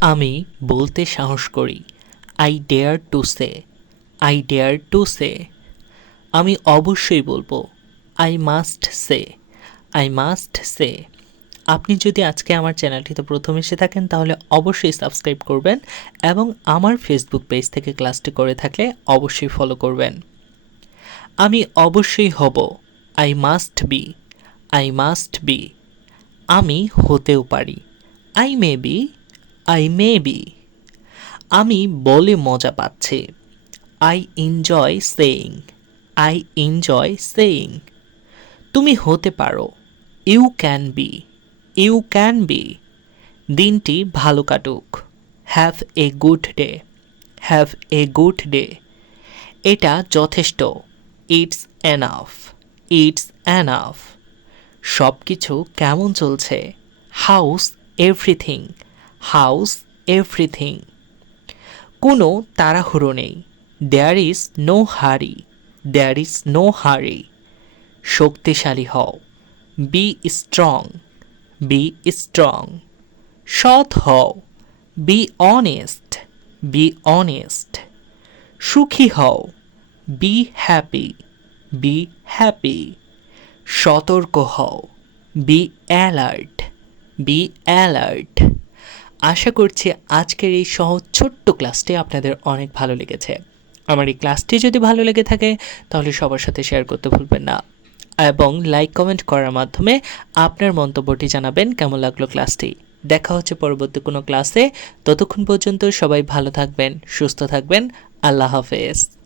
আমি বলতে সাহস করি। I dare to say I dare to say আমি অবশ্যই বলব I must say I must say আপনি যদি আজকে আমার চ্যানেলটিতে প্রথম এসে থাকেন, তাহলে অবশ্যই সাবস্ক্রাইব করবেন এবং আমার ফেসবুক পেজ থেকে ক্লাসটি করে থাকলে অবশ্যই ফলো করবেন। আমি অবশ্যই হব I must be I must be আমি হতেও পারি I may be I may be আমি বলে মজা পাচ্ছি। I enjoy saying I enjoy saying তুমি হতে পারো। You can be you can be দিনটি ভালো কাটুক। Have a good day have a good day এটা যথেষ্ট। ইটস এনাফ ইটস এনাফ সব কিছু কেমন চলছে? How's everything how's everything. কোনো তাড়াহুড়ো নেই। দেয়ার ইজ নো হারি দেয়ার ইজ নো হারি শক্তিশালী হও। বি স্ট্রং বি স্ট্রং সৎ হও। বি অনেস্ট বি অনেস্ট সুখী হও। বি হ্যাপি বি হ্যাপি সতর্ক হও। বি অ্যালার্ট বি অ্যালার্ট আশা করছি আজকের এই সহজ ছোট্ট ক্লাসটি আপনাদের অনেক ভালো লেগেছে। আমার এই ক্লাসটি যদি ভালো লেগে থাকে, তাহলে সবার সাথে শেয়ার করতে ভুলবেন না। এবং লাইক কমেন্ট করার মাধ্যমে আপনার মন্তব্যটি জানাবেন কেমন লাগল ক্লাসটি দেখা হচ্ছে পরবর্তী কোনো ক্লাসে ততক্ষণ পর্যন্ত সবাই ভালো থাকবেন, সুস্থ থাকবেন। আল্লাহ হাফেজ।